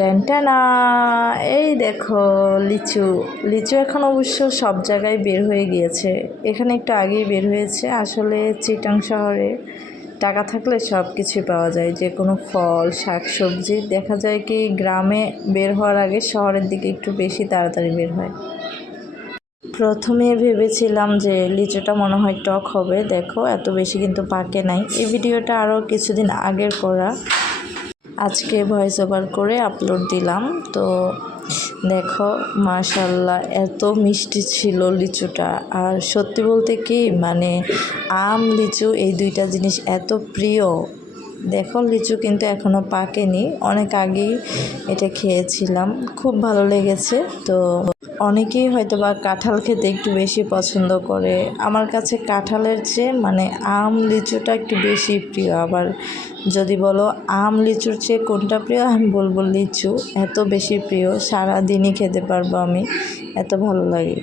টেনটেনা এই দেখো লিচু। লিচু এখন অবশ্য সব জায়গায় বের হয়ে গিয়েছে, এখানে একটু আগেই বের হয়েছে। আসলে চিটাং শহরে টাকা থাকলে সব কিছুই পাওয়া যায়, যে কোনো ফল শাক সবজি দেখা যায় কি গ্রামে বের হওয়ার আগে শহরের দিকে একটু বেশি তাড়াতাড়ি বের হয়। প্রথমে ভেবেছিলাম যে লিচুটা মনে হয় টক হবে, দেখো এত বেশি কিন্তু পাকে নাই। এই ভিডিওটা আরও কিছুদিন আগের করা, আজকে ভয়েস ওভার করে আপলোড দিলাম। তো দেখো মাশাল্লাহ এত মিষ্টি ছিল লিচুটা। আর সত্যি বলতে কি মানে আম লিচু এই দুইটা জিনিস এত প্রিয়। দেখো লিচু কিন্তু এখনও পাকেনি, অনেক আগেই এটা খেয়েছিলাম, খুব ভালো লেগেছে। তো অনেকেই হয়তো বা কাঁঠাল খেতে একটু বেশি পছন্দ করে, আমার কাছে কাঁঠালের চেয়ে মানে আম লিচুটা একটু বেশি প্রিয়। আবার যদি বলো আম লিচুর চেয়ে কোনটা প্রিয়, আমি বলবো লিচু, এত বেশি প্রিয়, সারাদিনই খেতে পারবো আমি, এত ভালো লাগে।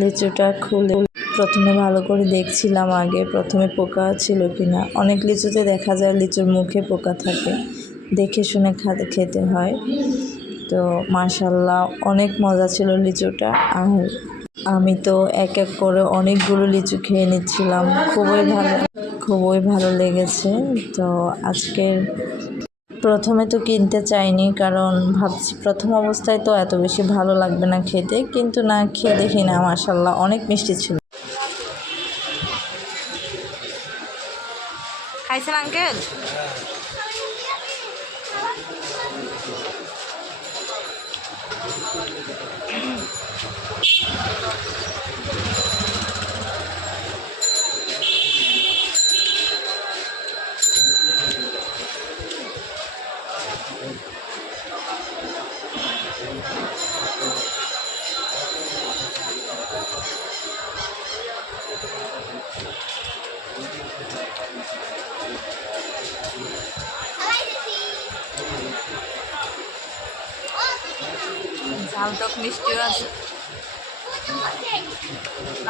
লিচুটা খুলে প্রথমে ভালো করে দেখছিলাম, আগে প্রথমে পোকা ছিল কিনা। অনেক লিচুতে দেখা যায় লিচুর মুখে পোকা থাকে, দেখে শুনে খেতে হয়। তো মাশাল্লাহ অনেক মজা ছিল লিচুটা। আর আমি তো এক এক করে অনেকগুলো লিচু খেয়ে নিচ্ছিলাম, খুবই ভালো লেগেছে। তো আজকের প্রথমে তো কিনতে চাইনি, কারণ ভাবছি প্রথম অবস্থায় তো এত বেশি ভালো লাগবে না খেতে, কিন্তু না খেয়ে দেখি না মাশাল্লাহ অনেক মিষ্টি ছিল। খাইছেন আঙ্কেল? ঝাল টক মিষ্টিও আছে,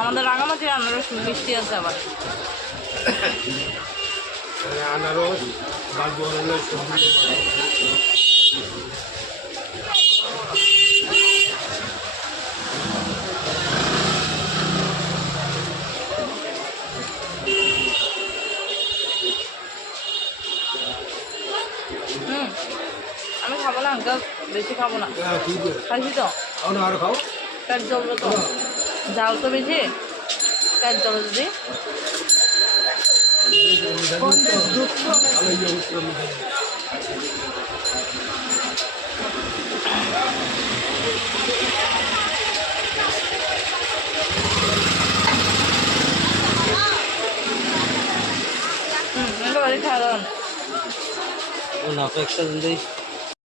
আমাদের রাঙামাটির আনারস মিষ্টি আছে আবার। আনারস আমি খাবো না আঙ্কেল, বেশি খাবো না, খাইছি তো আরো খাও, পেট জ্বলবে তো, ঝাল তো বেশি, পেট জ্বলে যদি। একেবারে খাওয়া দাওয়া না, একসাথে